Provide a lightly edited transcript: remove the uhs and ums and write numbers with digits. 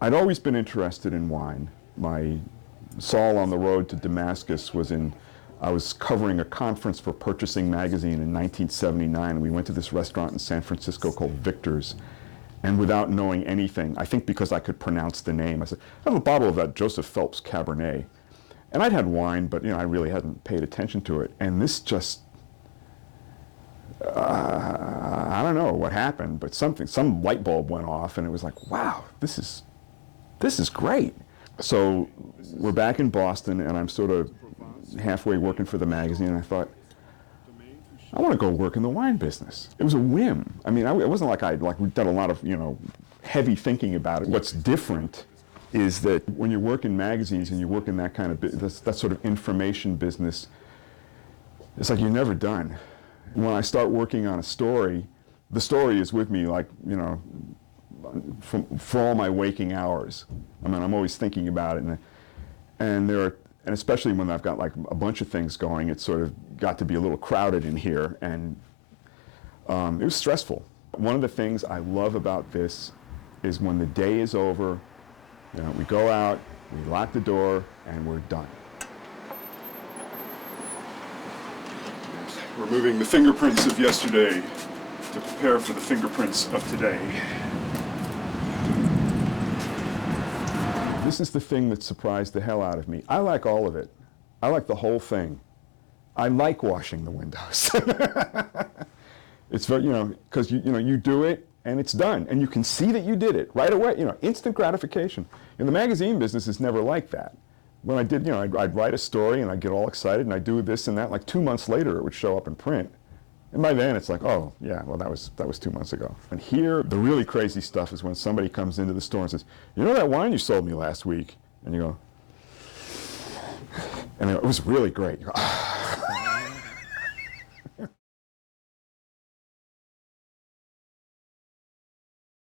I'd always been interested in wine. My Saul on the Road to Damascus I was covering a conference for Purchasing Magazine in 1979. We went to this restaurant in San Francisco called Victor's, and without knowing anything, I think because I could pronounce the name, I said, I have a bottle of that Joseph Phelps Cabernet. And I'd had wine, but I really hadn't paid attention to it. And this just, I don't know what happened, but some light bulb went off, and it was like, wow, this is great. So we're back in Boston, and I'm sort of halfway working for the magazine, and I thought, I want to go work in the wine business. It was a whim. I mean, it wasn't like we'd done a lot of, heavy thinking about it. What's different is that when you work in magazines and you work in that kind of that sort of information business, it's like you're never done. When I start working on a story, the story is with me, for all my waking hours. I mean, I'm always thinking about it, and especially when I've got like a bunch of things going, it's sort of got to be a little crowded in here, and it was stressful. One of the things I love about this is when the day is over, we go out, we lock the door, and we're done. Removing the fingerprints of yesterday to prepare for the fingerprints of today. This is the thing that surprised the hell out of me. I like all of it. I like the whole thing. I like washing the windows. It's very, because you do it and it's done, and you can see that you did it right away. Instant gratification. In the magazine business, it's never like that. When I did, I'd write a story and I'd get all excited and I'd do this and that. Like 2 months later, it would show up in print, and by then it's like, oh yeah, well that was 2 months ago. And here, the really crazy stuff is when somebody comes into the store and says, you know that wine you sold me last week? And you go, and it was really great. You go, ah.